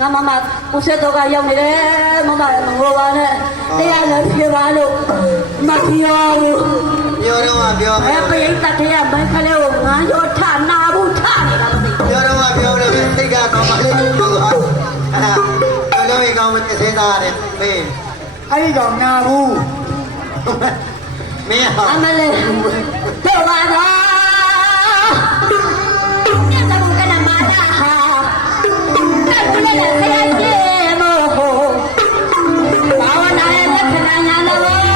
ငါမမဦးဆက်တော့ကရောက်နေတယ်မမငိုပါနဲ့တရားလည်းပြေပါလို့မပြောဘူးပြောတော့ပြောမယ်ပိဋကတရားမခလေးကိုငါရောထနာဘူးထနေတာမသိပြောတော့ပြောလို့စိတ်ကကောင်းပါလေပြောဟာအဲ့ဒါတော်တော်ကောင်းမသိစေးသားရတယ်မင်းအဲ့ဒီကောင်နာဘူးမင်းဟာအမလေးပြောပါတော့မြတ်တဘုကနမာတာဟာကတ်ကလေးဆရာကြီးမို့ဘာဝနာရဲ့လက္ခဏာညာတော့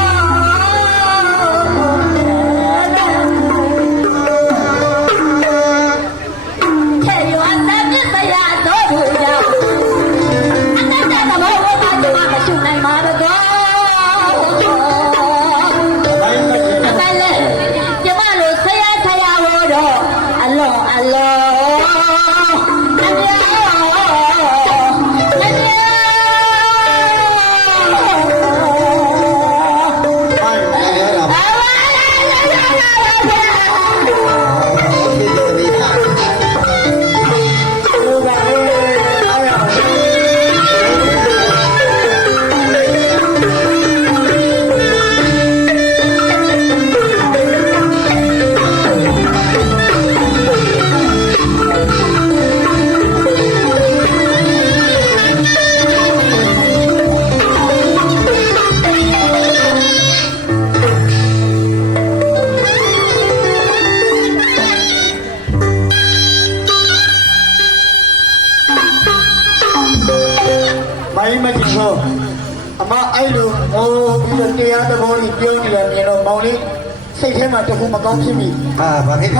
စိတ်ထဲမှာတခုမကောင်းဖြစ်မိဘာဖြစ်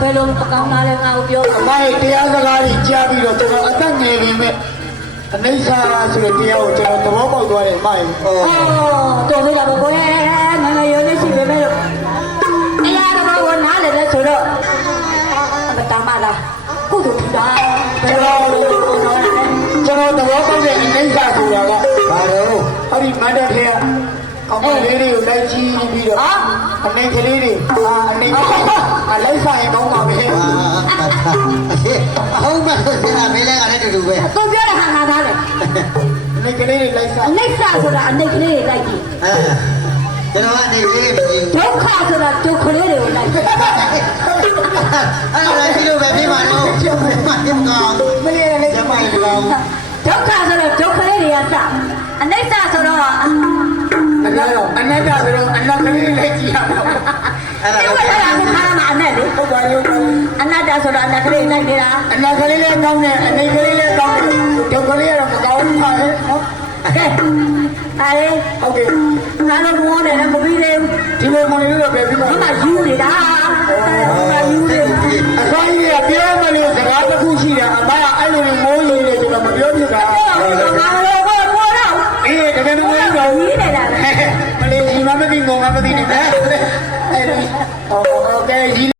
ဘယ်လိုမကောင်းတာလဲငါ့ကိုပြောပါဘာတရားစကားကြီးကြားပြီးတော့ကျွန်တော်အသက်ငယ်နေမဲ့အနိစ္စဆိုတဲ့တရားကိုကျွန်တော်သဘောပေါက်သွားတယ်မိုင်းတော်ပြီလားဘယ်ငါလည်းရိုးလေးရှိပဲလို့တရားတော်ကိုနားလည်းလဲဆိုတော့အမတမလားကုသိုလ်ထူတာကျွန်တော်သဘောပေါက်တဲ့အနိစ္စဆိုတာကဘာလို့အဲ့ဒီမန္တလေးအောင်မလေးတွေကိုလိုက်ကြည့်ပြီးတော့အနေကလေးတွေအနေလိုက်ဆိုင်ကောင်းပါပဲဟုတ်မှဆိုစရာမင်းလည်းကလည်းတူတူပဲသူပြောတဲ့ဟာငါသားတယ်အနေကလေးတွေလိုက်ဆိုင်အနေဆာဆိုတာအနေကလေးတွေလိုက်ကြည့်ကျွန်တော်အနေကလေးမကြည့်ဒုက္ခဆိုတာဒုက္ခလေးတွေကိုလိုက်ကြည့်အဲ့ဒါဒီလိုပဲပြီးပါတော့ကျမတင်ကောင်းမလေးလည်းကျမတင်ကောင်းဒုက္ခဆိုတော့ဒုက္ခလေးတွေကစအနေဆာဆိုတော့အနတ္တဆိုတော့အနတ္တကလေးလိုက်ကြည့်ရမှာအဲ့ဒါကခါမှာအနက်လေဟုတ်ပါရောအနတ္တဆိုတာအနက်ကလေးလိုက်နေတာအနက်ကလေးလည်းကောင်းတယ်အနေကလေးလည်းကောင်းတယ်ဒုက္ခလေးကတော့မကောင်းဘူးပါလေနော်ကဲအားလေဟုတ်ကဲ့ငါတို့ဘောတယ်လည်းမပြီးသေးဘူးဒီလိုမနေလို့ပဲပြီးပါဘာမှယူနေတာဘာယူနေအခိုင်းကြီးကပြောမလို့စကားတစ်ခုရှိတယ်အမကအဲ့လိုမိုးရည်တယ်ကျွန်တော်မပြောပြတာငါတို့ဘောတော့အေးတကယ်မလို့တော့ကြီးနေတာမလေးဒီမမသိငုံမသိနေတယ်အဲ့ โอเค